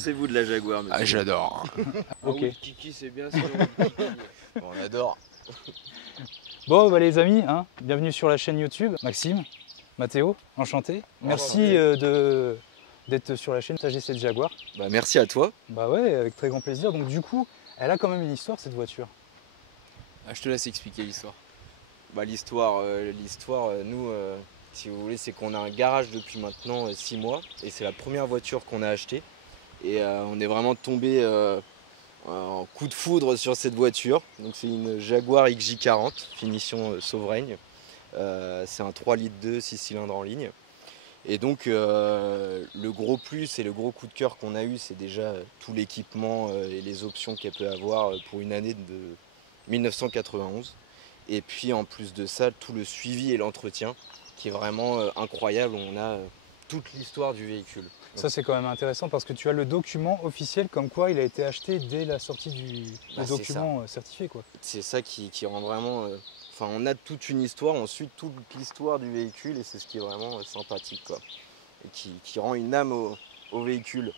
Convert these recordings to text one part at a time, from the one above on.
pensez-vous de la Jaguar, monsieur? Ah, j'adore. Ok. Oui, Kiki, c'est bien, c'est le Kiki. On adore. Bon, bah, les amis, hein, bienvenue sur la chaîne YouTube. Maxime, Mathéo, enchanté. Merci d'être sur la chaîne, partager cette Jaguar. Bah, merci à toi. Bah ouais, avec très grand plaisir. Donc du coup, elle a quand même une histoire cette voiture. Ah, je te laisse expliquer l'histoire. Bah, l'histoire, nous, si vous voulez, c'est qu'on a un garage depuis maintenant 6 mois et c'est la première voiture qu'on a achetée. Et on est vraiment tombé en coup de foudre sur cette voiture. Donc c'est une Jaguar XJ40, finition Sauvraigne. C'est un 3 litres 2, 6 cylindres en ligne. Et donc le gros plus et le gros coup de cœur qu'on a eu, c'est déjà tout l'équipement et les options qu'elle peut avoir pour une année de 1991. Et puis en plus de ça, tout le suivi et l'entretien qui est vraiment incroyable. On a toute l'histoire du véhicule. Ça c'est quand même intéressant parce que tu as le document officiel comme quoi il a été acheté dès la sortie du Bah, document certifié, quoi. C'est ça qui rend vraiment... Enfin, on a toute une histoire, on suit toute l'histoire du véhicule et c'est ce qui est vraiment sympathique, quoi. Et qui rend une âme au véhicule.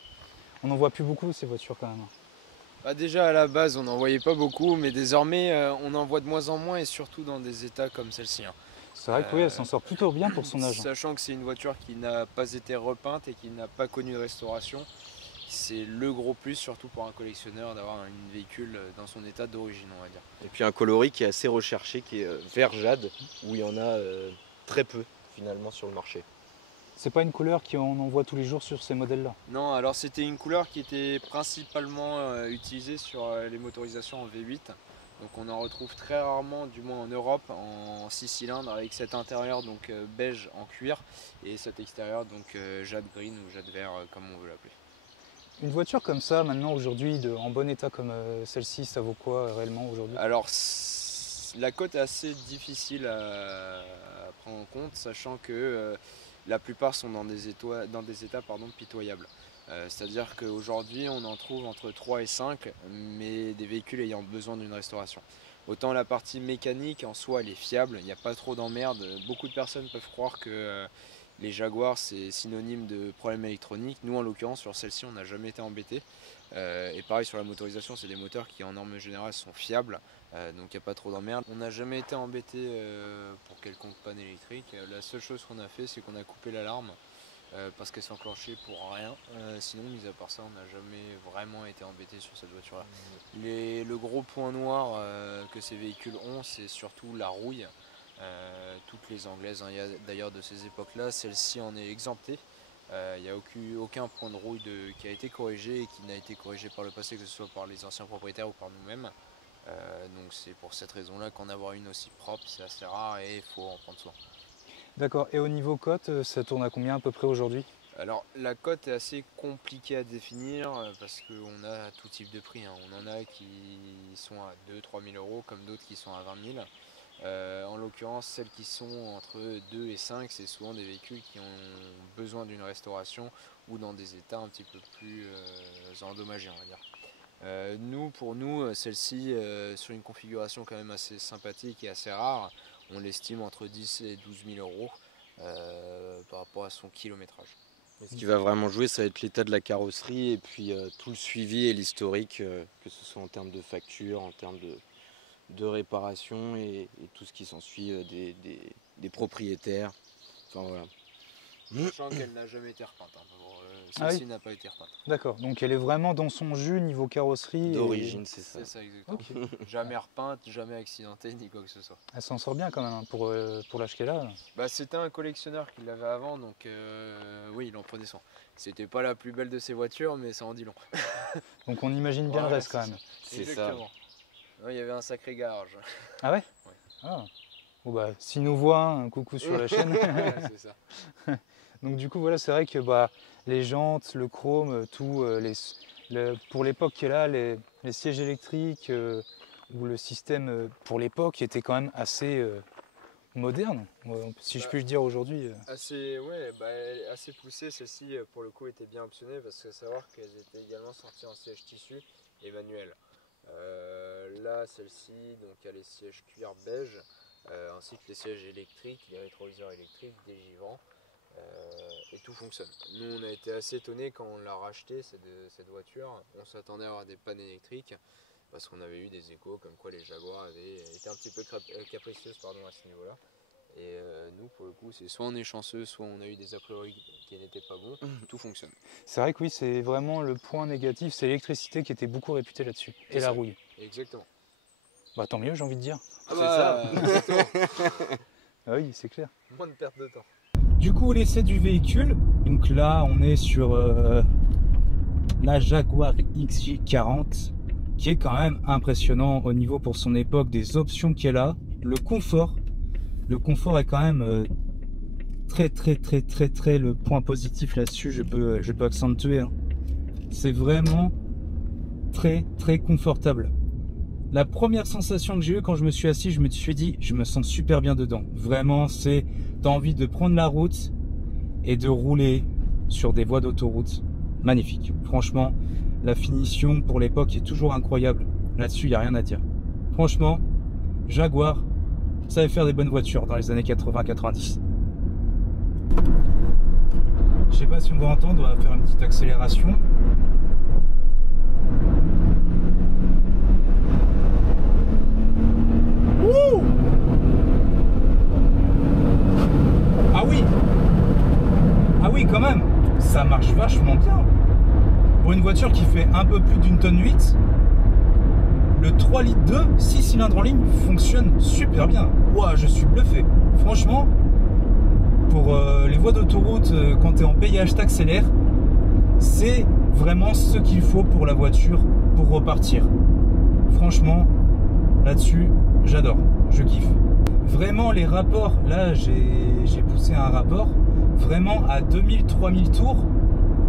On n'en voit plus beaucoup ces voitures quand même. Bah déjà à la base on n'en voyait pas beaucoup, mais désormais on en voit de moins en moins et surtout dans des états comme celle-ci. Hein. C'est vrai que oui, elle s'en sort plutôt bien pour son âge. Sachant que c'est une voiture qui n'a pas été repeinte et qui n'a pas connu de restauration, c'est le gros plus surtout pour un collectionneur d'avoir un véhicule dans son état d'origine, on va dire. Et puis un coloris qui est assez recherché, qui est vert jade, où il y en a très peu finalement sur le marché. C'est pas une couleur qu'on en voit tous les jours sur ces modèles-là. Non, alors c'était une couleur qui était principalement utilisée sur les motorisations en V8. Donc on en retrouve très rarement, du moins en Europe, en 6 cylindres avec cet intérieur donc beige en cuir et cet extérieur donc jade green ou jade vert comme on veut l'appeler. Une voiture comme ça, maintenant, aujourd'hui, en bon état comme celle-ci, ça vaut quoi réellement aujourd'hui? Alors la cote est assez difficile à prendre en compte, sachant que la plupart sont dans des états pitoyables. C'est-à-dire qu'aujourd'hui on en trouve entre 3 et 5, mais des véhicules ayant besoin d'une restauration. Autant la partie mécanique en soi elle est fiable, il n'y a pas trop d'emmerdes. Beaucoup de personnes peuvent croire que les Jaguars c'est synonyme de problèmes électroniques. Nous en l'occurrence sur celle-ci on n'a jamais été embêtés. Et pareil sur la motorisation, c'est des moteurs qui en norme générale sont fiables, donc il n'y a pas trop d'emmerdes. On n'a jamais été embêté pour quelconque panne électrique. La seule chose qu'on a fait c'est qu'on a coupé l'alarme. Parce qu'elle s'est enclenchée pour rien. Sinon, mis à part ça, on n'a jamais vraiment été embêté sur cette voiture-là. Le gros point noir que ces véhicules ont, c'est surtout la rouille. Toutes les anglaises, hein, il y a d'ailleurs de ces époques-là, celle-ci en est exemptée. Il n'y a aucun point de rouille qui a été corrigé et qui n'a été corrigé par le passé, que ce soit par les anciens propriétaires ou par nous-mêmes. Donc c'est pour cette raison-là qu'en avoir une aussi propre, c'est assez rare et il faut en prendre soin. D'accord. Et au niveau cote, ça tourne à combien à peu près aujourd'hui? Alors la cote est assez compliquée à définir parce qu'on a tout type de prix. Hein. On en a qui sont à 2-3 000 euros comme d'autres qui sont à 20 000. En l'occurrence, celles qui sont entre 2 et 5, c'est souvent des véhicules qui ont besoin d'une restauration ou dans des états un petit peu plus endommagés, on va dire. Pour nous, celle-ci, sur une configuration quand même assez sympathique et assez rare, on l'estime entre 10 et 12 000 euros par rapport à son kilométrage. Et ce qui va vraiment jouer, ça va être l'état de la carrosserie et puis tout le suivi et l'historique, que ce soit en termes de facture, en termes de réparation et tout ce qui s'ensuit des propriétaires. Enfin voilà. Sachant qu'elle n'a jamais été repeinte. Hein. Celle-ci n'a pas été repeinte. D'accord. Donc elle est vraiment dans son jus niveau carrosserie. D'origine, c'est ça. C'est ça exactement. Ok. Jamais repeinte, jamais accidentée, ni quoi que ce soit. Elle s'en sort bien quand même hein, pour l'âge qu'elle a. Bah, c'était un collectionneur qui l'avait avant, donc oui, il en prenait soin. C'était pas la plus belle de ses voitures, mais ça en dit long. Donc on imagine bien le Voilà, reste quand même. C'est ça. Exactement. Ouais, il y avait un sacré garage. Ah ouais? Ouais. Ah. Bon bah, s'il nous voit, un coucou sur la chaîne. Ouais, c'est ça. Donc du coup voilà, c'est vrai que bah, les jantes, le chrome, tout, pour l'époque qu'elle a, les sièges électriques ou le système pour l'époque était quand même assez moderne, si je puis le dire aujourd'hui. Assez poussée. Celle-ci, pour le coup, était bien optionnée parce que savoir qu'elles étaient également sorties en siège tissu et manuel. Là, celle-ci, donc il y a les sièges cuir beige, ainsi que les sièges électriques, les rétroviseurs électriques, dégivrants. et tout fonctionne. Nous on a été assez étonnés quand on l'a racheté cette voiture, on s'attendait à avoir des pannes électriques parce qu'on avait eu des échos comme quoi les Jaguars avaient été un petit peu capricieuses à ce niveau-là. Et nous pour le coup c'est soit on est chanceux, soit on a eu des a priori qui n'étaient pas bons, tout fonctionne. C'est vrai que oui, c'est vraiment le point négatif, c'est l'électricité qui était beaucoup réputée là-dessus, et la rouille. Exactement. Bah tant mieux, j'ai envie de dire. Ah bah, Ah oui, c'est clair. moins de perte de temps. Du coup, l'essai du véhicule, donc là on est sur la Jaguar XJ40, qui est quand même impressionnant au niveau pour son époque des options qu'elle a. Le confort est quand même très le point positif là-dessus, je peux accentuer. Hein. C'est vraiment très confortable. La première sensation que j'ai eue quand je me suis assis, je me suis dit, je me sens super bien dedans. Vraiment, t'as envie de prendre la route et de rouler sur des voies d'autoroute. Magnifique. Franchement, la finition pour l'époque est toujours incroyable. Là-dessus, il n'y a rien à dire. Franchement, Jaguar savait faire des bonnes voitures dans les années 80-90. Je sais pas si on va entendre, on va faire une petite accélération. Ouh! Ah oui! Ah oui, quand même! Ça marche vachement bien. Pour une voiture qui fait un peu plus d'une tonne 8, le 3 litres 2, 6 cylindres en ligne fonctionne super bien. Ouah, je suis bluffé. Franchement, pour les voies d'autoroute, quand tu es en péage, t'accélères, c'est vraiment ce qu'il faut pour la voiture pour repartir. Franchement, là-dessus, j'adore, je kiffe. Vraiment, les rapports, là, j'ai poussé un rapport, vraiment à 2000-3000 tours,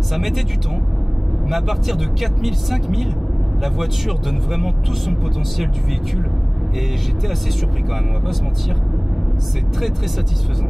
ça mettait du temps, mais à partir de 4000-5000, la voiture donne vraiment tout son potentiel du véhicule et j'étais assez surpris quand même, on va pas se mentir, c'est très satisfaisant.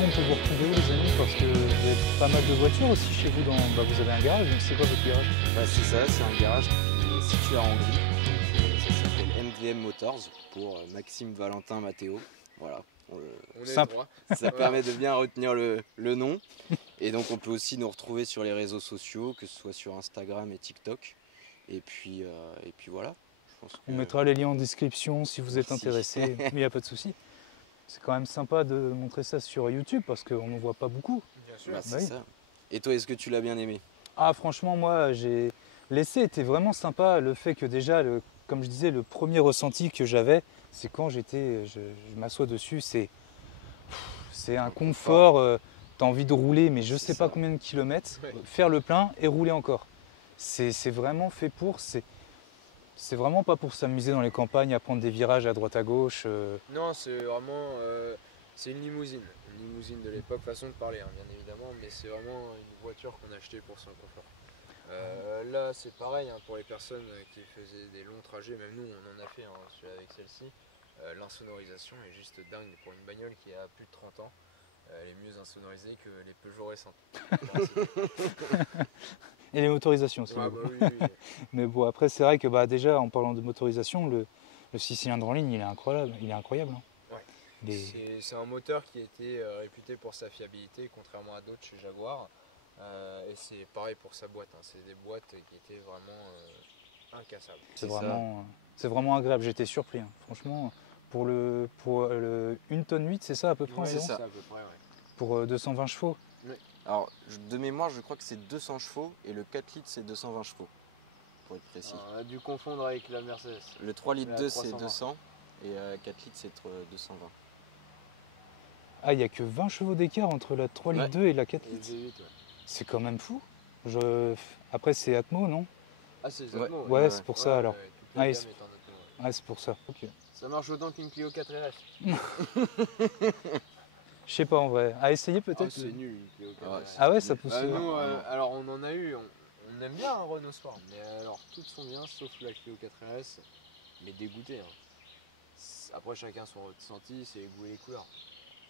On peut vous retrouver où les amis, parce que vous avez pas mal de voitures aussi chez vous, vous avez un garage, donc c'est quoi votre garage? C'est ça, c'est un garage qui est situé à Hongrie, ça s'appelle MVM Motors pour Maxime, Valentin, Mathéo, voilà. On est Simple. droit. Ça permet de bien retenir le nom, et donc on peut aussi nous retrouver sur les réseaux sociaux, que ce soit sur Instagram et TikTok, et puis voilà. Je pense que... On mettra les liens en description si vous êtes Merci. intéressé, mais il n'y a pas de souci. C'est quand même sympa de montrer ça sur YouTube parce qu'on n'en voit pas beaucoup. Bien sûr. Bah, c'est oui. ça. Et toi, est-ce que tu l'as bien aimé? Ah franchement, moi, l'essai était vraiment sympa. Le fait que déjà, comme je disais, le premier ressenti que j'avais, c'est quand je m'assois dessus, c'est un confort. Tu as envie de rouler, mais je ne sais pas combien de kilomètres, Ouais. faire le plein et rouler encore. C'est vraiment fait pour. C'est vraiment pas pour s'amuser dans les campagnes, à prendre des virages à droite à gauche. Non, c'est vraiment c'est une limousine. Une limousine de l'époque, façon de parler, hein, bien évidemment, mais c'est vraiment une voiture qu'on a achetée pour son confort. Là, c'est pareil, hein, pour les personnes qui faisaient des longs trajets, même nous, on en a fait avec celle-ci. L'insonorisation est juste dingue pour une bagnole qui a plus de 30 ans. Elle est mieux insonorisée que les Peugeot récentes. Et les motorisations aussi. Ouais, mais bah bon. oui, oui. Mais bon, après, c'est vrai que bah, déjà, en parlant de motorisation, le 6 cylindres en ligne, il est incroyable. Il est incroyable, hein. Ouais. Il est- C'est un moteur qui était réputé pour sa fiabilité, contrairement à d'autres chez Jaguar. Et c'est pareil pour sa boîte, hein. C'est des boîtes qui étaient vraiment incassables. c'est vraiment agréable. J'étais surpris, hein. Franchement, pour 1 tonne 8, c'est ça à peu près Ouais, c'est environ ça à peu près, ouais. Pour 220 chevaux. Alors, de mémoire, je crois que c'est 200 chevaux et le 4 litres, c'est 220 chevaux, pour être précis. On a dû confondre avec la Mercedes. Le 3 litres La 2, c'est 320. 200 et 4 litres, c'est 220. Ah, il n'y a que 20 chevaux d'écart entre la 3 litres Ouais. 2 et la 4 Et litres. V8, ouais. C'est quand même fou. Après, c'est Atmo, non? Ah, c'est les Ouais. Atmo, Ouais, c'est pour ça alors. toute Ah, la et gamme c'est- est en Atmo, ouais. Ah, c'est pour ça. Ok. Ça marche autant qu'une Clio 4RS. Je sais pas en vrai. À essayer Ah, peut-être. c'est nul une Clio 4RS. Ah ouais, ça pousse. Nous, vraiment. alors on en a eu, on aime bien un Renault Sport, mais alors toutes sont bien sauf la Clio 4RS, mais dégoûté, hein. Après chacun son ressenti, c'est les goûts et les couleurs.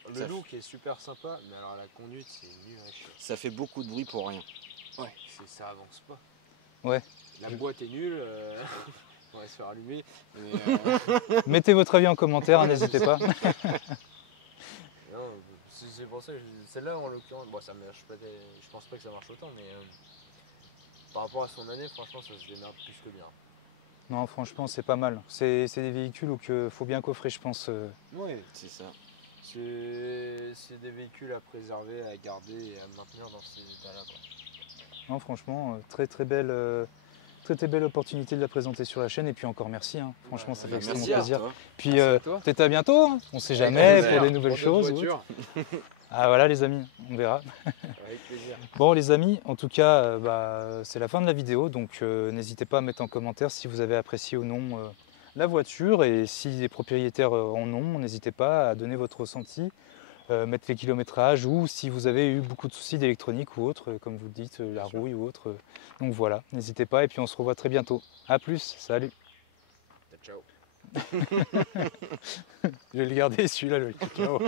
Le Ça look est super sympa, mais alors la conduite c'est nul à chier. Ça fait beaucoup de bruit pour rien. Ouais, ça avance pas. Ouais. La boîte est nulle, on va se faire allumer. Mais, Mettez votre avis en commentaire, hein, n'hésitez pas. non, c'est pour ça que celle-là en l'occurrence, bon, ça marche pas, je pense pas que ça marche autant, mais par rapport à son année, franchement ça se démerde plus que bien. Non, franchement, c'est pas mal. C'est des véhicules où il faut bien coffrer, je pense. Oui, C'est ça. c'est des véhicules à préserver, à garder et à maintenir dans ces états-là, quoi. Non, franchement, très très belle opportunité de la présenter sur la chaîne. Et puis encore merci, hein. Franchement, ça fait Ouais, extrêmement Merci à plaisir. toi. Puis Merci à toi. peut-être à bientôt, hein. On sait jamais Avec pour des plaisir. nouvelles Pour d'autres choses. ou autre. voitures. Ah voilà les amis, on verra. Avec plaisir. Bon les amis, en tout cas, c'est la fin de la vidéo, donc n'hésitez pas à mettre en commentaire si vous avez apprécié ou non la voiture, et si les propriétaires en ont, n'hésitez pas à donner votre ressenti, mettre les kilométrages, ou si vous avez eu beaucoup de soucis d'électronique ou autre, comme vous le dites, la sûr. rouille ou autre. Donc voilà, n'hésitez pas, et puis on se revoit très bientôt. A plus, salut. Ciao. Je vais le garder celui-là, le ciao.